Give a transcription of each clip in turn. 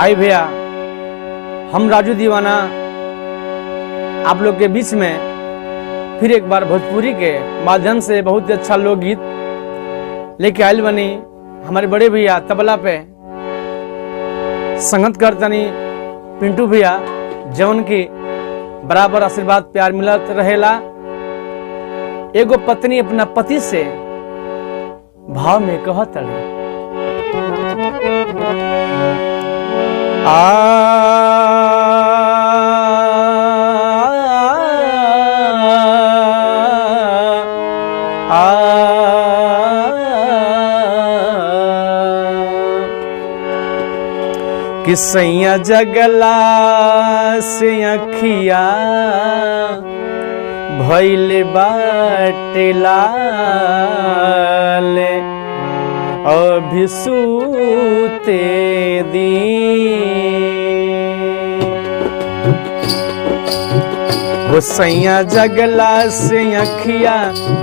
आई भैया, हम राजू दीवाना आप लोग के बीच में फिर एक बार भोजपुरी के माध्यम से बहुत ही अच्छा लोकगीत लेके आयल बनी। हमारे बड़े भैया तबला पे संगत करतनी पिंटू भैया, जवन की बराबर आशीर्वाद प्यार मिलत रहेला। एगो पत्नी अपना पति से भाव में कहत रही, कि सैया जगला से अखिया भइल बाटे लाल, अभी सूते दी। वो सैया जगला से अखिया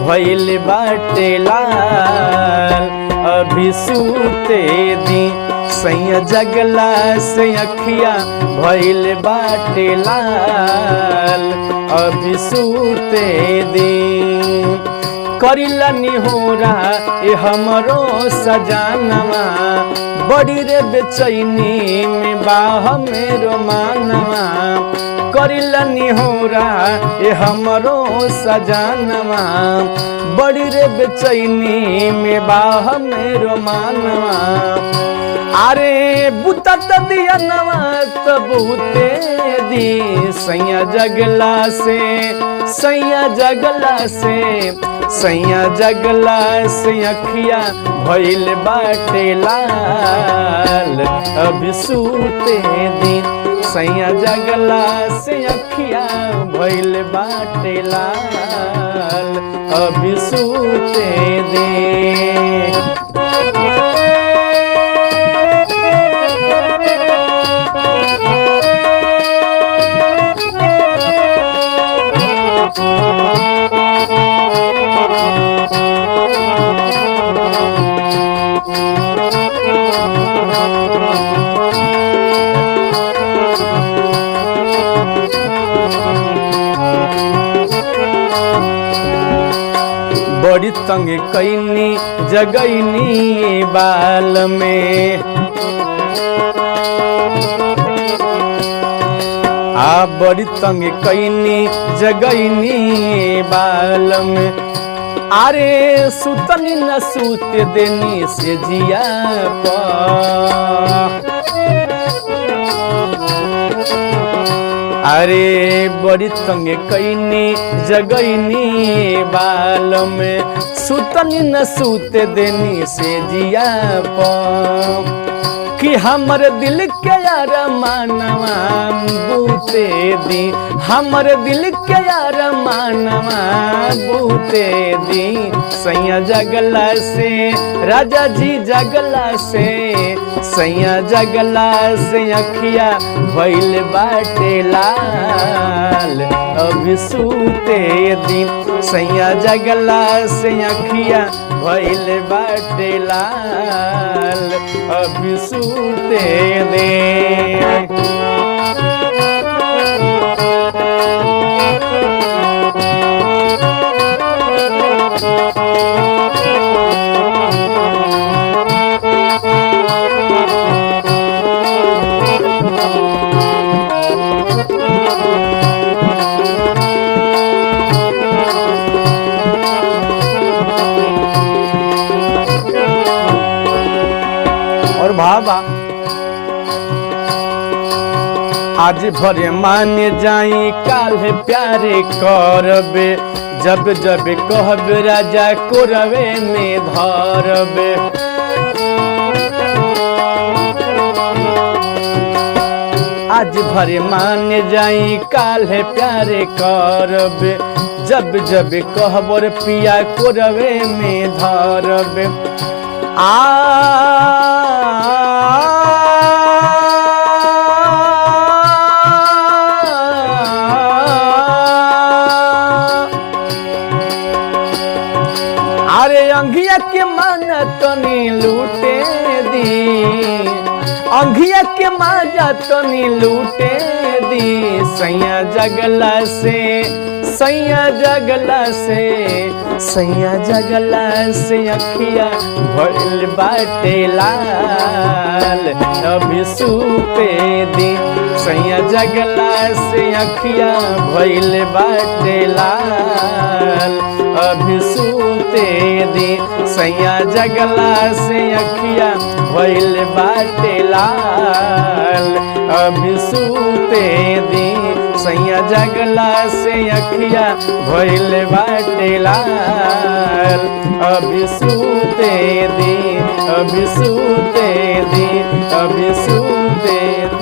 भइल बाटे लाल, अभी सूते दी। सैया जगला से अखिया भइल बाटे लाल, अभी सूते दी। करिला निहोरा ए हमरो सजानवा, बड़ी रे बेचैनी में बाह मेरो मानवा। करिला निहोरा ए हमरो सजानवा, बड़ी रे बेचैनी में बाह मेरो मानवा। अरे बुता दिया नवा तबूते दी। सैया जगला से, सैया जगला से, सैया जगला से अखिया भइल बाटे लाल, अभी सूते दी। सैया जगला से अखिया भइल बाटे लाल, अभी सूते दी। बड़ी तंग कैनी जगैनी बाल में, बड़ी तंग कैनी जगैनी बाल में। अरे सुतनी न सूत देनी से जिया पर। अरे बड़ी तंग कैनी जगैनी बाल में, सुतनी न सूत देनी से जिया पर। कि हमर दिल के यार मानवा बूते दी, हमर दिल के यार मानवा बूते दी। सैया जगला से, राजा जी जगला से, सैया जगला से अखिया भइल बाटे लाल, अभी सूते दी। सैया जगला से अखिया भइल बाटे लाल, अभी सूते दे। और भाबा आज भरे मान जाई काल्हे प्यारे करबे, जब जब कहबे राजा कोरवे में धरबे। आज भरे मान जाई काल्हे प्यारे करबे, जब जब कहबर पिया कोरवे में धरबे। अरे अंगिया के मन तनी लूटे दी, अंघिया के माजा तनी लूटे दी सैया जगला से सैया जगला से सैया जगला से अखिया भइल बाटे लाल अभी सूते दी सैया जगला से अखिया भइल बाटे लाल अभी सूते दी सैया जगला से अखिया भइल बाटे लाल अभी सूते दी सैया जगला से अखिया भइल बाटे लाल अभी सूते दी अभी सूते दी अभी सूते दी।